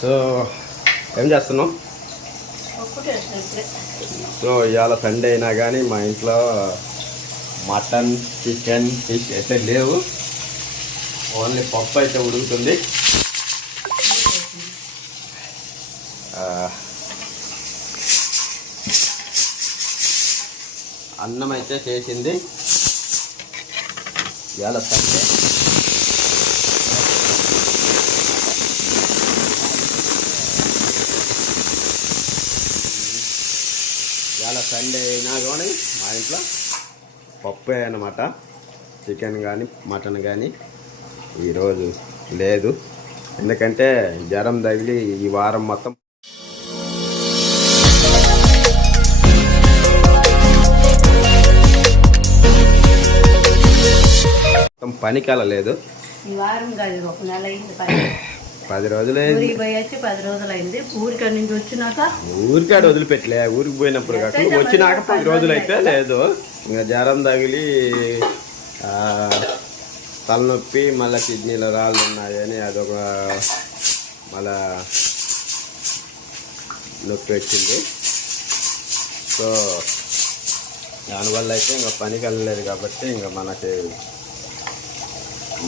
So ఏం చేస్తున్నావు? So ఇవాళ సండే అయినా కానీ మా ఇంట్లో మటన్, చికెన్, ఫిష్ అయితే లేవు. ఓన్లీ పప్పు అయితే ఉడుకుతుంది. అన్నం అయితే చేసింది. ఇవాళ సండే. ఇవాళ సండే అయినా కానీ మా ఇంట్లో పప్పే అన్నమాట. చికెన్ కానీ మటన్ కానీ ఈరోజు లేదు. ఎందుకంటే జ్వరం తగిలి ఈ వారం మొత్తం పనికి వెళ్ళలేదు. 10 రోజులు ఊరికాడ వదిలిపెట్టలే. ఊరికి పోయినప్పుడు కాక వచ్చినాక 10 రోజులు అయితే లేదు. ఇంకా జ్వరం తగిలి తలనొప్పి, మళ్ళీ కిడ్నీలో రాళ్ళు ఉన్నాయని అదొక మళ్ళా నొప్పి వచ్చింది. సో దానివల్ల అయితే ఇంకా పనికి వెళ్ళలేదు. కాబట్టి ఇంకా మనకి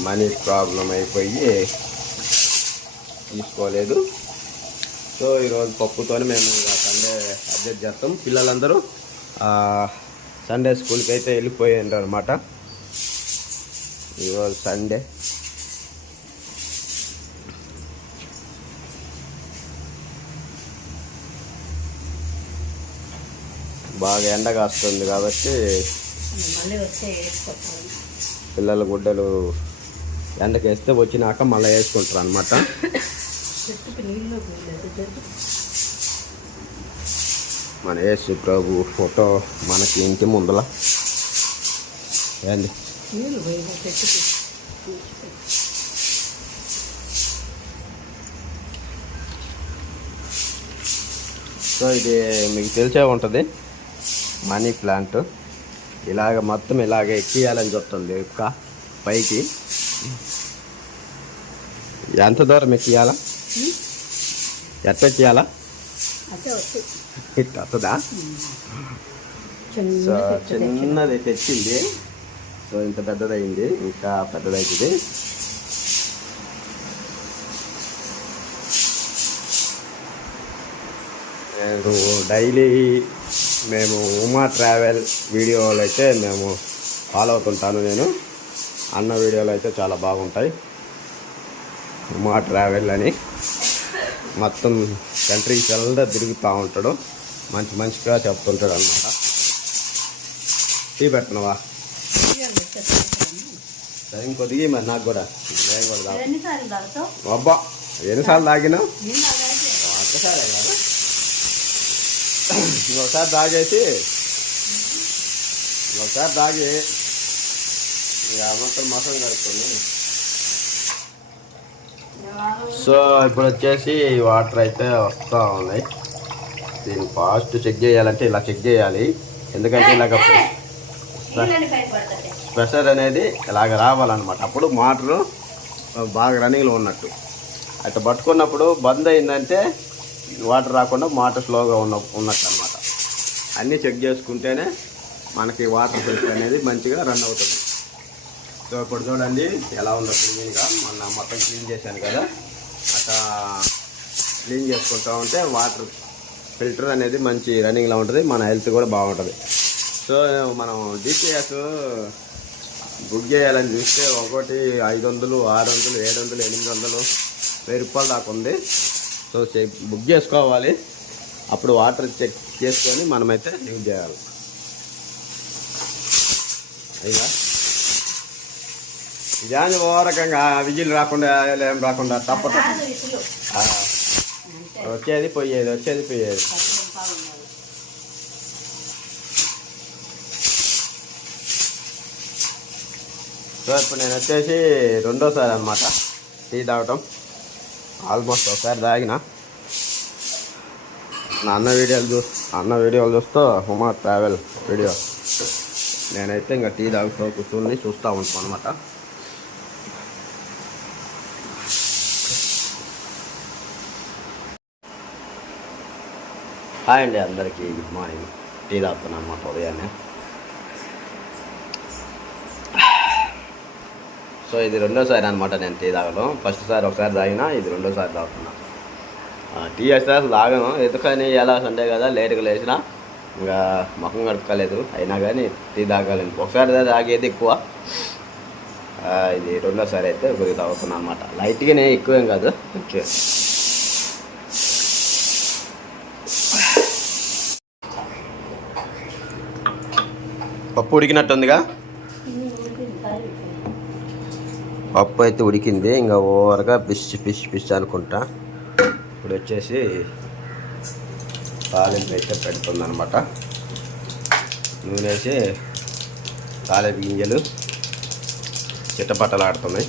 మనీ ప్రాబ్లం అయిపోయి తీసుకోలేదు. సో ఈరోజు పప్పుతోనే మేము ఇంకా సండే అడ్జస్ట్ చేస్తాం. పిల్లలందరూ సండే స్కూల్కి అయితే వెళ్ళిపోయారు అనమాట. ఈరోజు సండే. బాగా ఎండ కాస్తుంది కాబట్టి పిల్లల గుడ్డలు ఎండకేస్తే వచ్చినాక మళ్ళీ వేసుకుంటారు అనమాట. మన యేసు ప్రభు ఫోటో మనకి ఇంటి ముందల ఏంది. సో ఇది మీకు తెలిసే ఉంటుంది, మనీ ప్లాంట్. ఇలాగ మొత్తం ఇలాగ ఎక్కియాలని చెప్తుంది పైకి. ఎంత దూరం ఎక్కియాలా? ఎట్ట ఎక్కియాలా? ఇట్ వస్తుందా? సో చిన్నది తెచ్చింది. సో ఇంత పెద్దదైంది, ఇంకా పెద్దదవుతుంది. నేను డైలీ మేము ఉమా ట్రావెల్ వీడియోలు అయితే మేము ఫాలో అవుతుంటాను. నేను అన్న వీడియోలు అయితే చాలా బాగుంటాయి. ఉమా ట్రావెల్ అని మొత్తం కంట్రీస్ అంతా తిరుగుతూ ఉంటాడు. మంచిగా చెప్తుంటాడు అనమాట. టీ పెట్టినవా? ఇంకొద్దిగి మరి నాకు కూడా నేను కూడా తాగు. అబ్బా ఎన్నిసార్లు తాగినావు? ఒక్కసారే కాదు, ఇంకొకసారి తాగేసి తాగి మొత్తం మసం కడుక్కొని. సో ఇప్పుడు వచ్చేసి వాటర్ అయితే వస్తూ ఉన్నాయి. దీన్ని ఫాస్ట్ చెక్ చేయాలంటే ఇలా చెక్ చేయాలి. ఎందుకంటే ఇలాగ ప్రెషర్ అనేది ఇలాగ రావాలన్నమాట. అప్పుడు మోటరు బాగా రన్నింగ్లో ఉన్నట్టు. అట్లా పట్టుకున్నప్పుడు బంద్ అయిందంటే వాటర్ రాకుండా మోటార్ స్లోగా ఉన్నట్టు అనమాట. అన్నీ చెక్ చేసుకుంటేనే మనకి వాటర్ ప్రెషర్ అనేది మంచిగా రన్ అవుతుంది. సో ఇప్పుడు చూడండి ఎలా ఉందో క్లీన్గా. మొత్తం క్లీన్ చేశాను కదా, అట్లా క్లీన్ చేసుకుంటూ ఉంటే వాటర్ ఫిల్టర్ అనేది మంచి రన్నింగ్లో ఉంటుంది. మన హెల్త్ కూడా బాగుంటుంది. సో మనం డిటిఎస్ బుక్ చేయాలని చూస్తే ఒకటి 500, 600, 700, 800, 1000 రూపాయలు దాకా ఉంది. సో బుక్ చేసుకోవాలి. అప్పుడు వాటర్ చెక్ చేసుకొని మనమైతే యూజ్ చేయాలి. అయినా ఇదాని ఓ రకంగా విజిల్ రాకుండా ఏం రాకుండా తప్పట వచ్చేది పోయేది. సో ఇప్పుడు నేను వచ్చేసి రెండోసారి అనమాట టీ తాగటం. ఆల్మోస్ట్ ఒకసారి తాగిన. నా అన్న వీడియోలు చూస్తూ ఉమా ట్రావెల్ వీడియో నేనైతే ఇంకా టీ తాగుతూ కూర్చుని చూస్తూ ఉంటాను అనమాట. హాయ్ అండి అందరికీ గుడ్ మార్నింగ్. టీ తాగుతున్నాను అన్నమాట ఉదయాన్నే. సో ఇది రెండోసారి అనమాట నేను టీ తాగడం. ఫస్ట్ సారి ఒకసారి తాగినా, ఇది రెండోసారి తాగుతున్నా. టీ వేస్తే అసలు తాగను, ఎందుకని ఎలా సండే కదా లేటుగా లేచినా ఇంకా ముఖం గడపలేదు. అయినా కానీ టీ తాగాలని ఒకసారి తాగేది ఎక్కువ. ఇది రెండోసారి అయితే కొద్దిగా తాగుతున్నా అనమాట. లైట్గానే, ఎక్కువేం కాదు. పప్పు ఉడికినట్టుందిగా. పప్పు అయితే ఉడికింది, ఇంకా ఓవర్గా పిష్ అనుకుంటా. ఇప్పుడు వచ్చేసి తాలింపు అయితే పెడుతుంది అనమాట. నూనె వేసి తాలింపు గింజలు చిట్టపట్టలాడుతున్నాయి.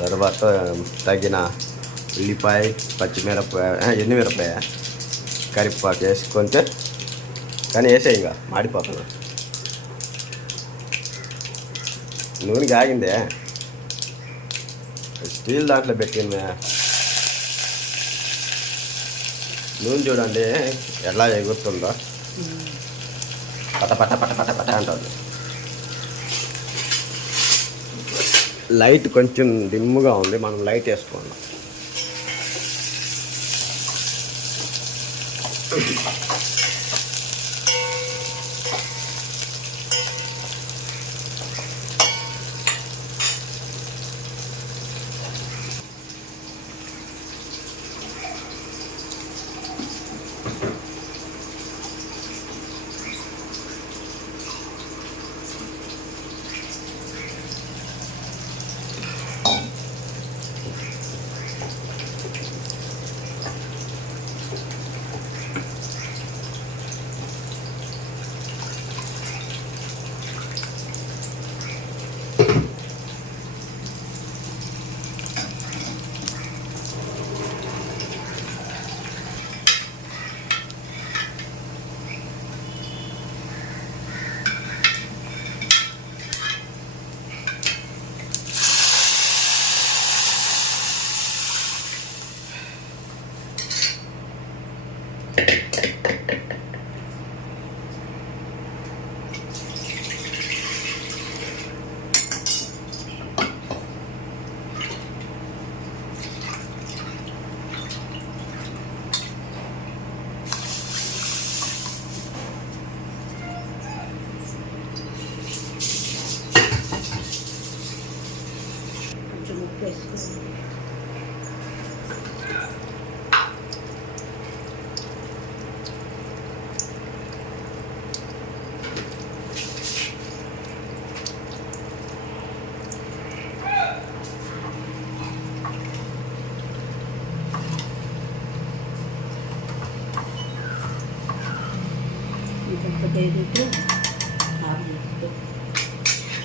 తర్వాత తగిన ఉల్లిపాయ, పచ్చిమిరపకాయ, ఎండుమిరపకాయ, కరివేపాకు వేసుకుంటే కానీ వేసే ఇంకా మాడిపోతున్నా. నూనె కాగిందే, స్టీల్ దాంట్లో పెట్టింది. నూనె చూడండి ఎలా ఎగురుతుందో, పట పట పట పట పట అంటుంది. లైట్ కొంచెం డిమ్గా ఉంది, మనం లైట్ వేసుకున్నాం.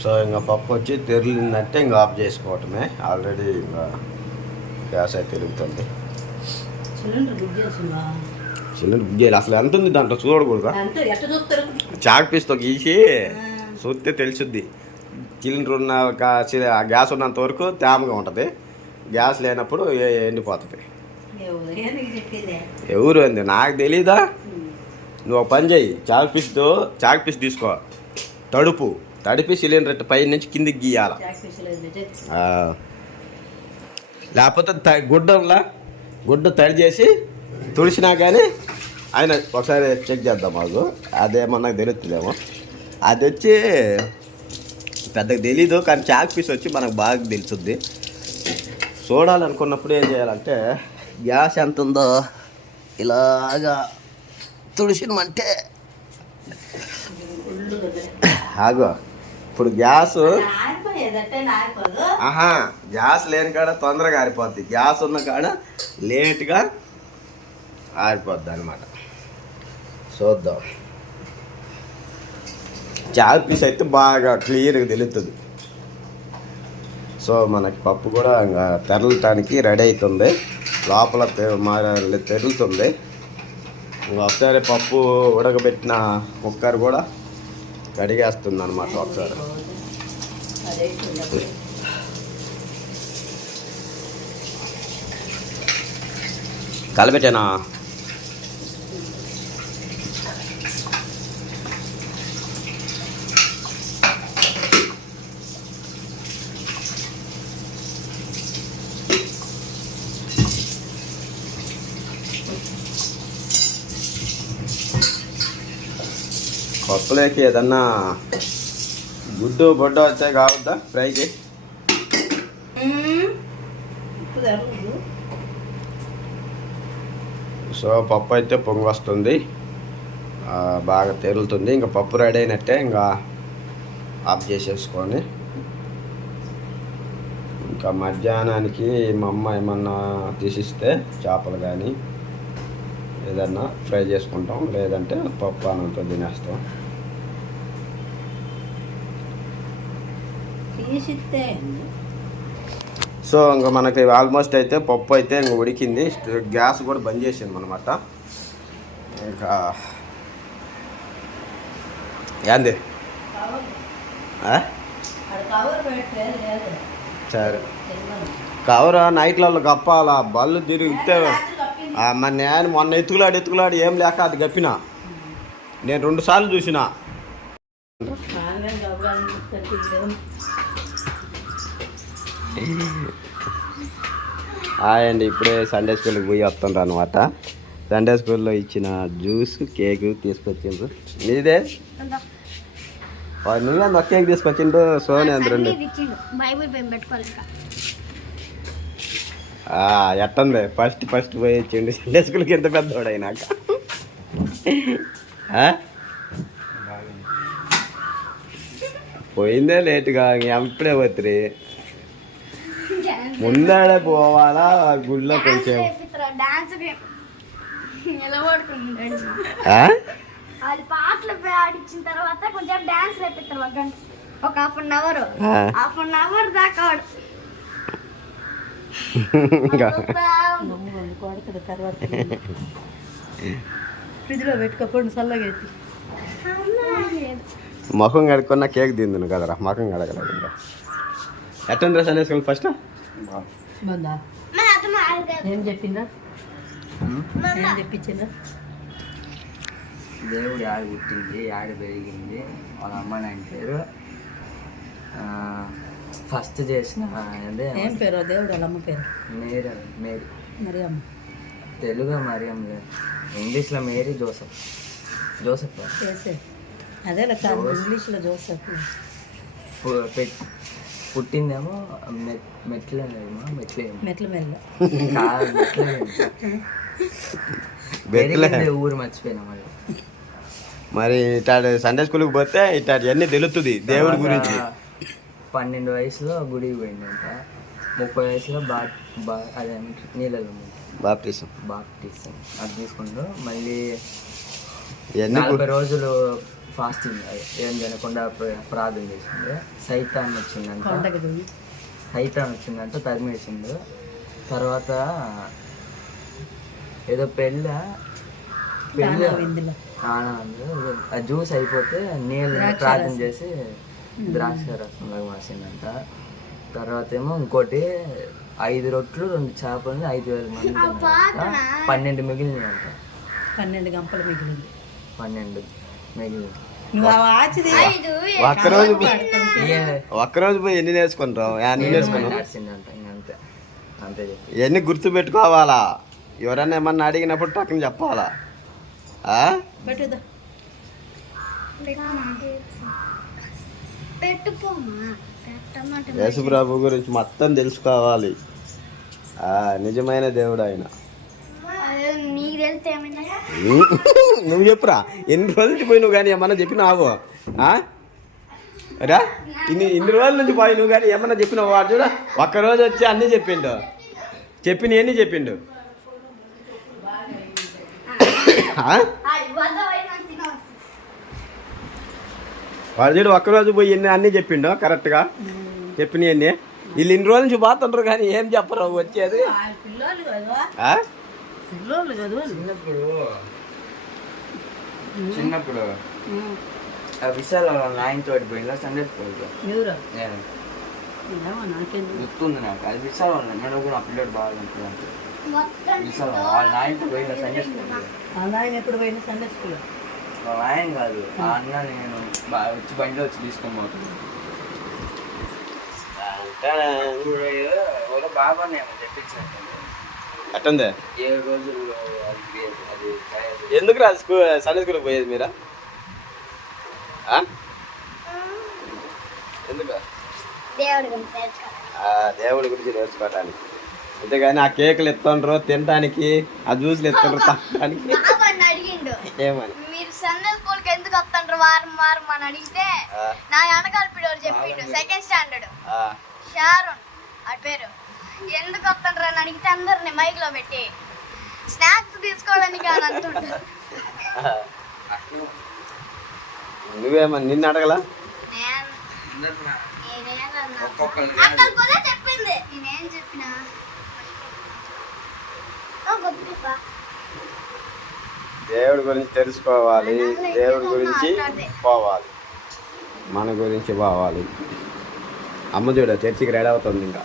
సో ఇంకా పప్పు వచ్చి తెరిలిందంటే ఇంకా ఆఫ్ చేసుకోవటమే. ఆల్రెడీ ఇంకా గ్యాస్ అయితే తిరుగుతుంది. సిలిండర్ బుక్ చేయాలి. అసలు ఎంత ఉంది దాంట్లో చూడకూడదా? చాక్ పీస్తో గీసి చూస్తే తెలుసుద్ది. సిలిండర్ ఉన్న గ్యాస్ ఉన్నంత వరకు తేమగా ఉంటుంది, గ్యాస్ లేనప్పుడు ఎండిపోతుంది. ఎవరు అంది నాకు తెలీదా? నువ్వు ఒక పని చేయి, చాక్ పీస్ తీసుకో, తడిపి సిలిండర్ పై నుంచి కిందికి గీయాల. లేకపోతే గుడ్డ తడి చేసి తుడిచినా కానీ ఆయన ఒకసారి చెక్ చేద్దాం. మాకు అదేమన్నా తెలుస్తుందేమో. అది వచ్చి పెద్దగా తెలీదు, కానీ చాక్ పీస్ వచ్చి మనకు బాగా తెలుస్తుంది. చూడాలనుకున్నప్పుడు ఏం చేయాలంటే గ్యాస్ ఎంత ఉందో ఇలాగా తుడిసినమంటే ఆగో. ఇప్పుడు గ్యాస్ గ్యాస్ లేని కాడ తొందరగా ఆరిపోద్ది, గ్యాస్ ఉన్న కాడ లేట్గా ఆరిపోద్ది అనమాట. చూద్దాం. చాక్ పీస్ అయితే బాగా క్లియర్గా తెలుస్తుంది. సో మనకి పప్పు కూడా ఇంకా తెరలటానికి రెడీ అవుతుంది. లోపల తెరులుతుంది. ఒకసారి పప్పు ఉడకబెట్టిన కుక్కర్ కూడా కడిగేస్తుంది అనమాట. ఒకసారి కలబెట్టానా పప్పులోకి ఏదన్నా గుడ్డు బొడ్డ వచ్చాయి కావద్దా ఫ్రైకి? సో పప్పు అయితే పొంగి వస్తుంది, బాగా తెరులుతుంది. ఇంకా పప్పు రెడీ అయినట్టే, ఇంకా ఆఫ్ చేసేసుకొని ఇంకా మధ్యాహ్నానికి మా అమ్మ ఏమన్నా తీసిస్తే చేపలు కానీ ఏదన్నా ఫ్రై చేసుకుంటాం, లేదంటే పప్పు అన్నంతో తినేస్తాం. సో ఇంకా మనకి ఆల్మోస్ట్ అయితే పప్పు అయితే ఇంకా ఉడికింది, గ్యాస్ కూడా బంద్ చేసింది అనమాట. ఇంకా ఏంది సరే కవర్ నైట్లలో కప్పాలా, బళ్ళు తిరిగితే మరి నేను మొన్న ఎత్తుకులాడి ఏం లేక అది గప్పిన, నేను 2 సార్లు చూసిన. అండి ఇప్పుడే సండే స్కూల్కి పోయి వస్తుండ్రు అనమాట. సండే స్కూల్లో ఇచ్చిన జ్యూస్ కేక్ తీసుకొచ్చిండ్రు. నీదే నువ్వే ఒక కేక్ తీసుకొచ్చిండు, సోని అందరు ఎట్టుంది ఫస్ట్ పోయి ఇచ్చిండు సండే స్కూల్కి, ఎంత పెద్దవాడు అయినాక. పోయిందే లేటుగా, ఇప్పుడే పోతుంది. ముందాడే పోవాలా గుళ్ళో కొంచెం పాటలు ఆడిచ్చిన తర్వాత కొంచెం డాన్స్ వేపిస్తారు, ఒక హాఫ్ అన్ అవర్ దాకా ఫ్రిడ్జ్ లో పెట్టుకోకుండా చల్లగా అయితే ముఖం కడుక్కున్న కేక్ తిందును కదరా, ముఖం కడగలేదు. ఎట్లా సండే స్కూల్ ఫస్ట్ ఏం చెప్పిందా చెప్పించిందా? దేవుడు ఆడ పుట్టింది, ఆడ పెరిగింది, వాళ్ళ అమ్మ నాయన పేరు ఫస్ట్ చేసిన ఏం పేరు దేవుడు వాళ్ళ అమ్మ పేరు? మేరీ మరియమ్మ. తెలుగు మరియం లేదు, ఇంగ్లీష్లో మేరీ జోసెఫ్ అదే ఇంగ్లీష్లో జోసెఫ్. పుట్టిందేమో మెట్ల ఊరు మర్చిపోయినా. మరి ఇట్లా సండే స్కూల్కి పోతే ఇట్లా అన్నీ తెలుస్తుంది దేవుడి గురించి. 12 వయసులో గుడికి పోయిందంట, 30 వయసులో అదే నీళ్ళలో బాప్టిజం అది తీసుకుంటూ మళ్ళీ 40 రోజులు ఫాస్టింగ్ ఏం తినకుండా ప్రార్థన చేసిండు. సైతాన్ వచ్చిందంట తరిమేసిండు. తర్వాత ఏదో పెళ్ళి జ్యూస్ అయిపోతే నీళ్ళు ప్రార్థన చేసి ద్రాక్ష రసంలాగా మార్చిందంట. తర్వాత ఏమో ఇంకోటి 5 రొట్లు 2 చేపలని 5,000 మంది 12 మిగిలినాయంట. 12 గంపలు మిగిలింది. 12 మిగిలింది. ఒక్కరోజు పోయి ఎన్ని నేర్చుకుంటావు? నడిచిందంట. అంతే అంతే ఇవన్నీ గుర్తు పెట్టుకోవాలా, ఎవరన్నా ఏమన్నా అడిగినప్పుడు టక్కుని చెప్పాలా. యేసుప్రభు గురించి మొత్తం తెలుసుకోవాలి. నిజమైన దేవుడు ఆయన. నువ్వు చెప్పురా, ఎన్ని రోజుల నుంచి పోయి నువ్వు కానీ ఏమన్నా చెప్పినావు రా? ఇన్ని రోజుల నుంచి పోయి నువ్వు కానీ ఏమన్నా చెప్పినావు? వాడు చూడ ఒక్కరోజు వచ్చి అన్నీ చెప్పిండు, చెప్పినవన్నీ చెప్పిండు. వాడు చూడు ఒక్కరోజు పోయి అన్నీ చెప్పిండు కరెక్ట్గా, చెప్పినవన్నీ. వీళ్ళు ఇన్ని రోజుల నుంచి పోతుంటారు కానీ ఏం చెప్పరు వచ్చేది. చిన్నప్పుడు విశాల నాయనతో పోయిందా సండే స్కూల్కి గుర్తుంది నాకు. అది విశాల నేను కూడా ఆ పిల్లడు బాగా ఉంటుంది. విశాల వాళ్ళ నాయనతో పోయిందా సండే స్కూల్? ఎప్పుడు పోయినా సండే స్కూల్ ఆయన కాదు, ఆ అన్న నేను వచ్చి బండిలో వచ్చి తీసుకొని పోతుంది. బాగా చెప్పించాను అట్టుందే 7 రోజుల్లో ఎందుకు రా సండే స్కూల్కి పోయేది? మీరా ఆ? ఎందుకు దేవుడి గురించి తెలుసుకోవాలి. దేవుడి గురించి నేర్చుకోవటానికి. అంతేగాని ఆ కేకులు ఎత్తుండ్రు తినడానికి, ఆ జ్యూస్లు ఎత్తుండ్రు తాగడానికి. బాబాని అడిగిండు ఏమని? మీరు సండే స్కూల్ కి ఎందుకు వస్తుండ్రు వారం వారం అని అడిగితే నా వెనకాల పిల్లోడు చెప్పిండు సెకండ్ స్టాండర్డ్ షారున్ ఆ పేరు. ఎందుకు వస్తుండ్రు అని అడిగితే అందరిని మైక్ లో పెట్టి స్నాక్స్ తీసుకోవడానికి అని అంటుండ్రు. నువ్వేమని నిన్ను అడగలా? అక్కడ కూడా చెప్పింది. నేనేం చెప్పినా దేవుడి గురించి తెలుసుకోవాలి, దేవుడి గురించి పోవాలి, మన గురించి పోవాలి. అమ్మ చూడ చర్చికి రెడీ అవుతుంది ఇంకా.